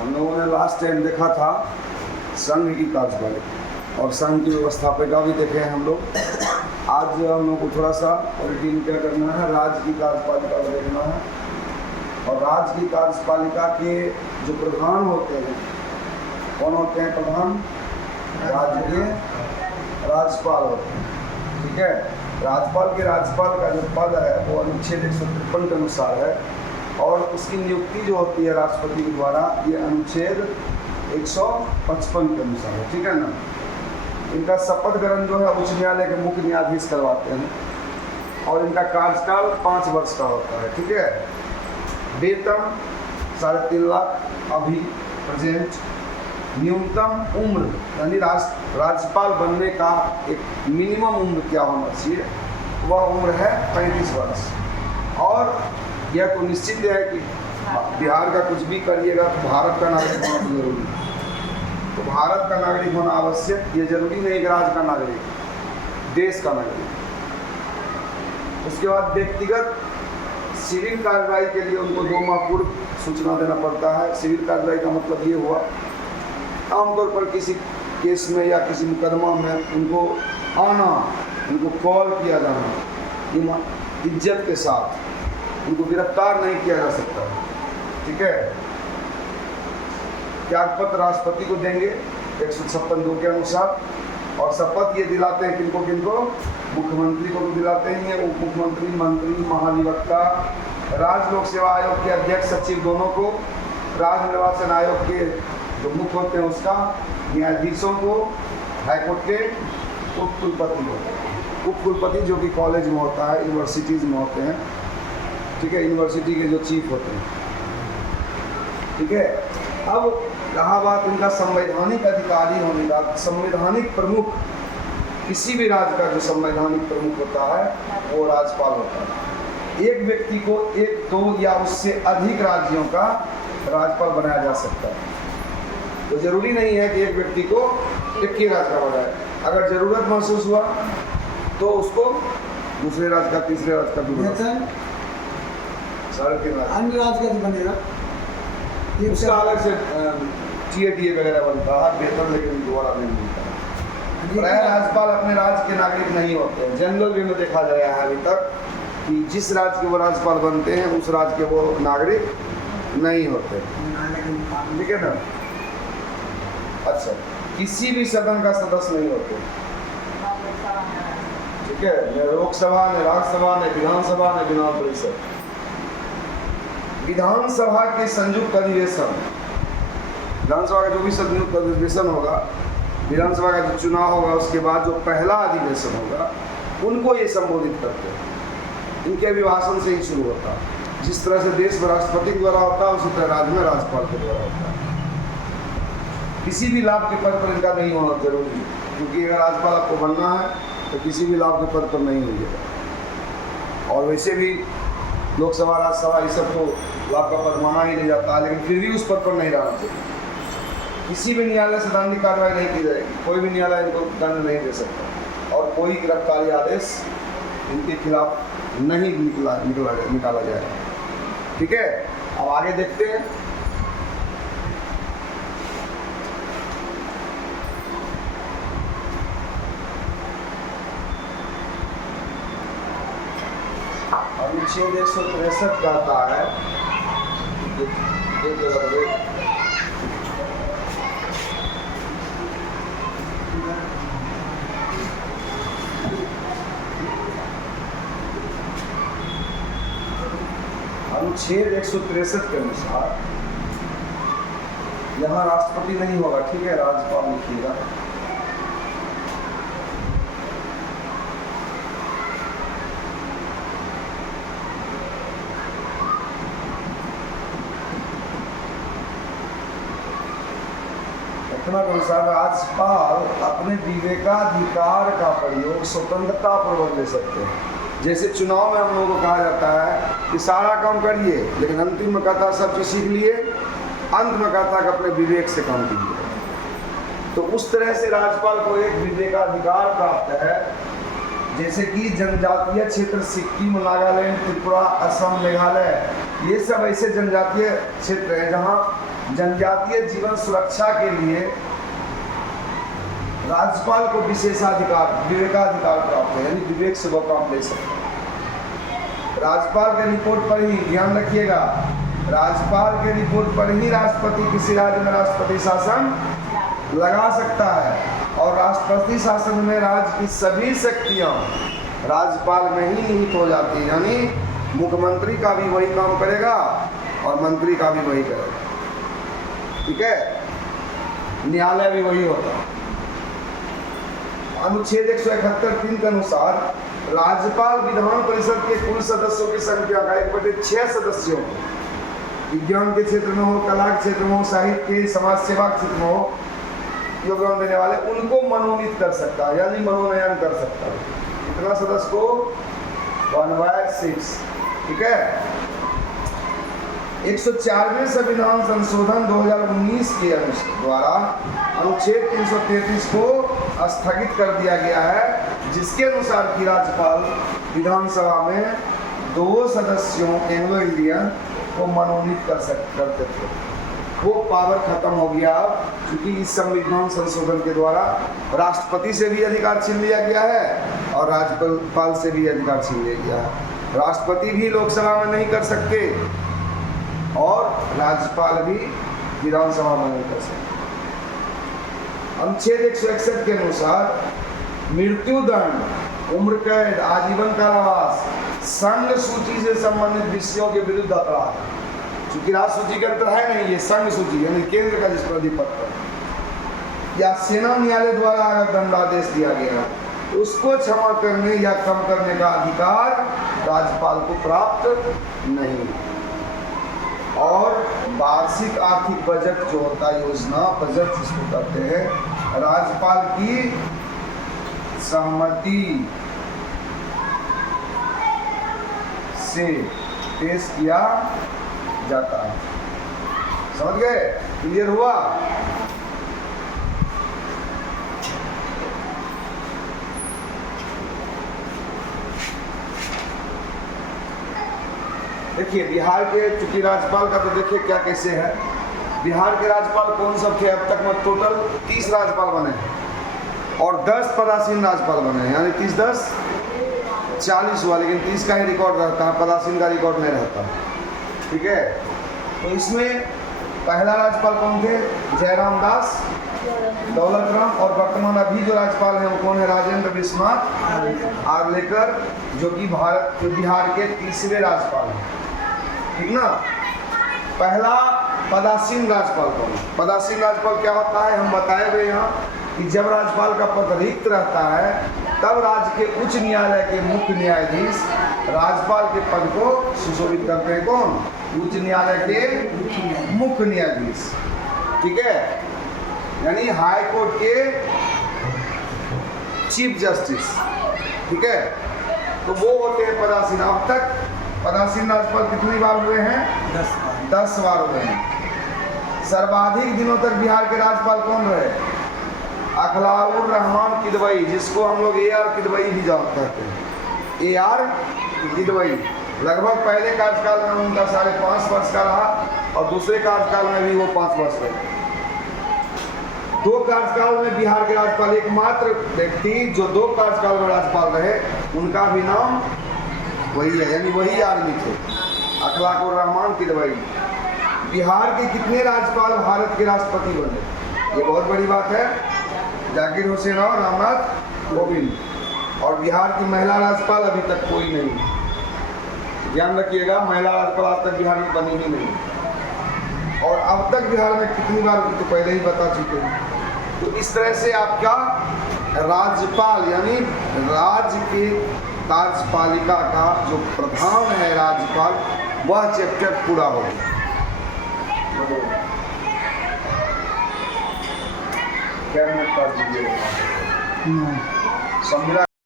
हम लोगों ने लास्ट टाइम देखा था संघ की कार्यपालिका और संघ की व्यवस्थापिका भी देखे हैं हम लोग। आज हम लोग को थोड़ा सा रूटीन क्या करना है, राज्य की कार्यपालिका को देखना है। और राज्य की कार्यपालिका के जो प्रधान होते हैं, कौन होते हैं प्रधान? राज्य के राज्यपाल होते हैं। ठीक है, राज्यपाल का जो पद है वो अनुच्छेद 153 के अनुसार है और उसकी नियुक्ति जो होती है राष्ट्रपति के द्वारा, ये अनुच्छेद 155 के अनुसार है। ठीक है ना। इनका शपथ ग्रहण जो है उच्च न्यायालय के मुख्य न्यायाधीश करवाते हैं और इनका कार्यकाल 5 वर्ष का होता है। ठीक है। वेतन 3.5 लाख अभी प्रेजेंट। न्यूनतम उम्र यानी राज्यपाल बनने का एक मिनिमम उम्र क्या होना चाहिए, वह उम्र है 35 वर्ष। और यह तो निश्चित है कि बिहार का कुछ भी करिएगा तो भारत का नागरिक होना तो जरूरी है। तो भारत का नागरिक होना आवश्यक, ये जरूरी नहीं कि राज्य का नागरिक, देश का नागरिक। उसके बाद व्यक्तिगत सिविल कार्रवाई के लिए उनको 2 माह पूर्व सूचना देना पड़ता है। सिविल कार्रवाई का मतलब ये हुआ, आमतौर पर किसी केस में या किसी मुकदमा में उनको आना, उनको कॉल किया जाना, इज्जत के साथ उनको गिरफ्तार नहीं किया जा सकता। ठीक है। त्यागपत्र राष्ट्रपति को देंगे 156(2) के अनुसार। और शपथ ये दिलाते हैं किनको किनको? मुख्यमंत्री को तो दिलाते ही हैं, उप मुख्यमंत्री, मंत्री, महाधिवक्ता, राज्य लोक सेवा आयोग के अध्यक्ष सचिव दोनों को, राज्य निर्वाचन आयोग के जो मुख्य होते हैं उसका, न्यायाधीशों को, हाईकोर्ट के उप कुलपति को। उप कुलपति जो कि कॉलेज में होता है, यूनिवर्सिटीज़ में होते हैं। ठीक है, यूनिवर्सिटी के जो चीफ होते हैं। ठीक है। अब रहा बात इनका संवैधानिक अधिकारी होने का, संवैधानिक प्रमुख, किसी भी राज्य का जो संवैधानिक प्रमुख होता है वो राज्यपाल होता है। एक व्यक्ति को 1, 2 या उससे अधिक राज्यों का राज्यपाल बनाया जा सकता है। तो जरूरी नहीं है कि एक व्यक्ति को एक ही राज्य का बनाए। अगर जरूरत महसूस हुआ तो उसको दूसरे राज्य का, तीसरे राज्य का भी बना सकता है। 3.5 राज्य अन्य राज्य का भी बनेगा, उसका अलग से TA वगैरह बनता है, वेतन लेकिन दोबारा नहीं मिलता है। प्राय राज्यपाल अपने राज्य के नागरिक नहीं होते हैं। जनरल वे में देखा गया है अभी तक कि जिस राज्य के वो राज्यपाल बनते हैं उस राज्य के वो नागरिक नहीं होते। ठीक है ना। अच्छा, किसी भी सदन का सदस्य नहीं होते। ठीक है, न लोकसभा, न राज्यसभा, न विधानसभा, न विधान परिषद। विधानसभा के संयुक्त अधिवेशन, विधानसभा का जो भी संयुक्त अधिवेशन होगा, विधानसभा का जो चुनाव होगा उसके बाद जो पहला अधिवेशन होगा, उनको ये संबोधित करते हैं। इनके अभिभाषण से ही शुरू होता है। जिस तरह से देश में राष्ट्रपति द्वारा होता है उसी तरह राज्य में राज्यपाल के द्वारा होता है। किसी भी लाभ के पद पर इनका नहीं होना जरूरी है, क्योंकि अगर राज्यपाल आपको बनना है तो किसी भी लाभ के पद पर नहीं होइएगा। और वैसे भी लोकसभा, राज्यसभा ये सब तो लाभ का पद माना ही नहीं जाता है, लेकिन फिर भी उस पद पर नहीं रहना चाहिए। किसी भी न्यायालय से दंड कार्रवाई नहीं की जाएगी, कोई भी न्यायालय इनको दंड नहीं दे सकता और कोई गिरफ्तारी आदेश इनके खिलाफ नहीं निकाला जाएगा। ठीक है। अब आगे देखते हैं। अनुच्छेद 163 कहता है, अनुच्छेद 163 के अनुसार यहाँ राष्ट्रपति नहीं होगा। ठीक है, राज्यपाल लिखिएगा। के अनुसार राज्यपाल अपने विवेकाधिकार का प्रयोग स्वतंत्रता पूर्वक ले सकते हैं। जैसे चुनाव में हम लोगों को कहा जाता है कि सारा काम करिए, लेकिन अंतिम में कहता है सब चीज़ सीख लिए, अंत में कहता है कि अपने विवेक से काम कीजिए। तो उस तरह से राज्यपाल को एक विवेकाधिकार प्राप्त है। जैसे कि जनजातीय क्षेत्र सिक्किम, नागालैंड, त्रिपुरा, असम, मेघालय, ये सब ऐसे जनजातीय क्षेत्र हैं जहाँ जनजातीय जीवन सुरक्षा के लिए राज्यपाल को विशेषाधिकार, विवेकाधिकार प्राप्त है, यानी विवेक से वो काम ले सकते हैं। राज्यपाल के रिपोर्ट पर ही, ध्यान रखिएगा, राज्यपाल के रिपोर्ट पर ही राष्ट्रपति किसी राज्य में राष्ट्रपति शासन लगा सकता है। और राष्ट्रपति शासन में राज्य की सभी शक्तियां राज्यपाल में ही निहित हो जाती है, यानी मुख्यमंत्री का भी वही काम करेगा और मंत्री का भी वही करेगा, ठीक है। न्यायालय भी वही होता है। अनुच्छेद 171(3) के अनुसार राज्यपाल विधान परिषद के कुल सदस्यों की संख्या का 1/6 सदस्यों, विज्ञान के क्षेत्र में हो, कला के क्षेत्र में हो, साहित्य के, समाज सेवा के क्षेत्र में हो योगदान देने वाले, उनको मनोनीत कर सकता है, यानी मनोनयन कर सकता है। कितना सदस्य को? 1/6, ठीक है। 104वें संविधान संशोधन 2019 के द्वारा अनुच्छेद 333 को स्थगित कर दिया गया है, जिसके अनुसार कि राज्यपाल विधानसभा में 2 सदस्यों एंग्लो इंडियन को मनोनीत करते थे। वो पावर खत्म हो गया क्योंकि इस संविधान संशोधन के द्वारा राष्ट्रपति से भी अधिकार छीन लिया गया है और राज्यपाल से भी अधिकार छीन लिया गया है। राष्ट्रपति भी लोकसभा में नहीं कर सकते और राज्यपाल भी विधानसभा में नहीं कर सकते। अनुच्छेद 161 के अनुसार मृत्युदंड, उम्र कैद, आजीवन कारावास, संघ सूची से संबंधित विषयों के विरुद्ध अपराध, चूंकि राज्य सूची के अंतर है नहीं, ये संघ सूची यानी केंद्र का जिस पर अधिपत्य या सेना न्यायालय द्वारा अगर दंडादेश दिया गया उसको क्षमा करने या कम करने का अधिकार राज्यपाल को प्राप्त नहीं। और वार्षिक आर्थिक बजट जो होता है, योजना बजट जिसको कहते हैं, राज्यपाल की सहमति से पेश किया जाता है। समझ गए? क्लियर हुआ? देखिए बिहार के, चूंकि राज्यपाल का तो देखिए क्या कैसे है। बिहार के राज्यपाल कौन सब थे? अब तक में टोटल 30 राज्यपाल बने हैं और 10 पदासीन राज्यपाल बने हैं, यानी 30 10 40 हुआ, लेकिन 30 का ही रिकॉर्ड रहता है, पदासीन का रिकॉर्ड नहीं रहता, ठीक है। तो इसमें पहला राज्यपाल कौन थे? जयराम दास, दौलत राम। और वर्तमान अभी जो राज्यपाल हैं वो कौन है? राजेंद्र विश्वनाथ आर्लेकर, जो कि बिहार के 30वें राज्यपाल हैं, ठीक ना। पहला पदासीन राज्यपाल कौन? पदासीन राज्यपाल क्या होता है हम बताए हुए यहाँ कि जब राज्यपाल का पद रिक्त रहता है तब राज्य के उच्च न्यायालय के मुख्य न्यायाधीश राज्यपाल के पद को सुशोभित करते हैं। कौन? उच्च न्यायालय के मुख्य न्यायाधीश, ठीक है, यानी हाई कोर्ट के चीफ जस्टिस, ठीक है। तो वो होते हैं पदासीन। अब तक पदासीन राज्यपाल कितनी बार हुए हैं? 10 बार हुए हैं। सर्वाधिक दिनों तक बिहार के राज्यपाल कौन रहे? अखलाउर रहमान किदवई, जिसको हम लोग AR किदवई भी जानते हैं। AR किदवई लगभग पहले कार्यकाल में उनका 5.5 वर्ष का रहा और दूसरे कार्यकाल में भी वो 5 वर्ष रहे। 2 कार्यकाल में बिहार के राज्यपाल, एकमात्र व्यक्ति जो 2 कार्यकाल में राज्यपाल रहे, उनका भी नाम वही है, यानी वही आदमी थे, अखलाउर रहमान किदवई। बिहार के कितने राज्यपाल भारत के राष्ट्रपति बने? ये बहुत बड़ी बात है। जाकिर हुसैन और रामनाथ कोविंद। और बिहार की महिला राज्यपाल अभी तक कोई नहीं। ध्यान रखिएगा, महिला राज्यपाल आज तक बिहार में बनी ही नहीं। और अब तक बिहार में कितनी बार तो पहले ही बता चुके हैं। तो इस तरह से आपका राज्यपाल यानी राज्य के कार्यपालिका का जो प्रधान है राज्यपाल, वह चैप्टर पूरा हो गया। क्या कर दीजिए संविधान